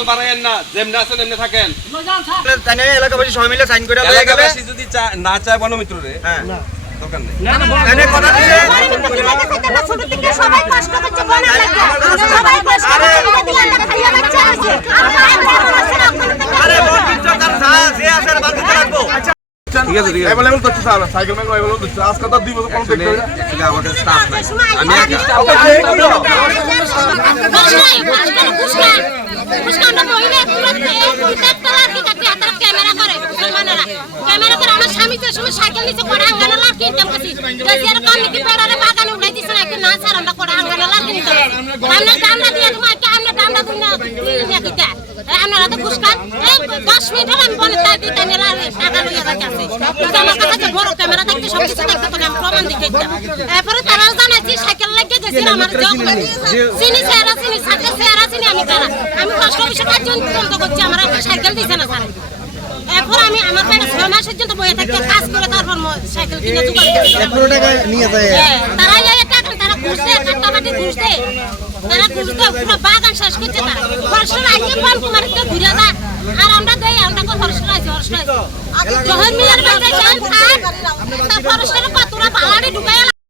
মাতাল বাড়ায়েন না, যেমনি আছেন এমনি থাকেন। তাই এলাকাবাসী সবাই মিলে সাইন করে লয়ে গেলে এলাকাবাসী যদি না চায় বনমিত্র রে, হ্যাঁ দরকার নেই। এনে কথা দিছে ছোট থেকে সবাই কষ্ট করছে বনা সবাই কষ্ট করছে আমরা খাইয়া বাচ্চা আছে আরে বল কিছু তার যে আছে বালতি রাখবো ঠিক আছে ঠিক আছে। अवेलेबल করতে স্যার সাইকেল ম্যান अवेलेबल করতে আজকে তো 2 বছর কম দেখতে হবে অ্যাকচুয়ালি আমাদের স্টাফ নাই, আমি একা। সাইকেল নিচে করে আঙ্গানা লাকি ইনকাম করছি যে এরকম নাকি পেড়ারে বাগানে উঠাই দিছ না না স্যার আমরা করে আঙ্গানা লাকি ইনকাম আমরা দামটা দিয়ে তোমার কি আমরা দামটা দিই না কিটা আপনারা তো খুশকান 10 মিনিট হল আমি বলে তাই দিতে নিলা টাকা লইয়া যাচ্ছে আমার কাছে বড় ক্যামেরা দেখতে সব কিছু দেখতে তো আমি প্রমাণ দিতে এরপরে তারা জানাচ্ছি সাইকেল লাগিয়ে গেছিল আমার যোগ চিনি সেরা চিনি সাথে সেরা চিনি আমি তারা আমি কষ্ট অফিসে কাজ বন্ধ করছি আমার সাইকেল দিছে না স্যার এখন আমি আমার পেটে 6 মাসের জন্য বইয়ে থাকতে কাজ করে তারপর সাইকেল কিনে জোগাড় করতে 1 টাকা নিয়ে যায় তারা এই টাকা তারা ঘুরছে কাটাবাটি ঘুরছে তারা ঘুরতে পুরো বাগান শেষ করছে তারা ফরেস্টার আইছে ফোন কুমারকে ঘুরে যা আর আমরা দেই আমরা কোন ফরেস্টার আইছে যখন মিয়ার বাড়িতে যান আর ফরেস্টার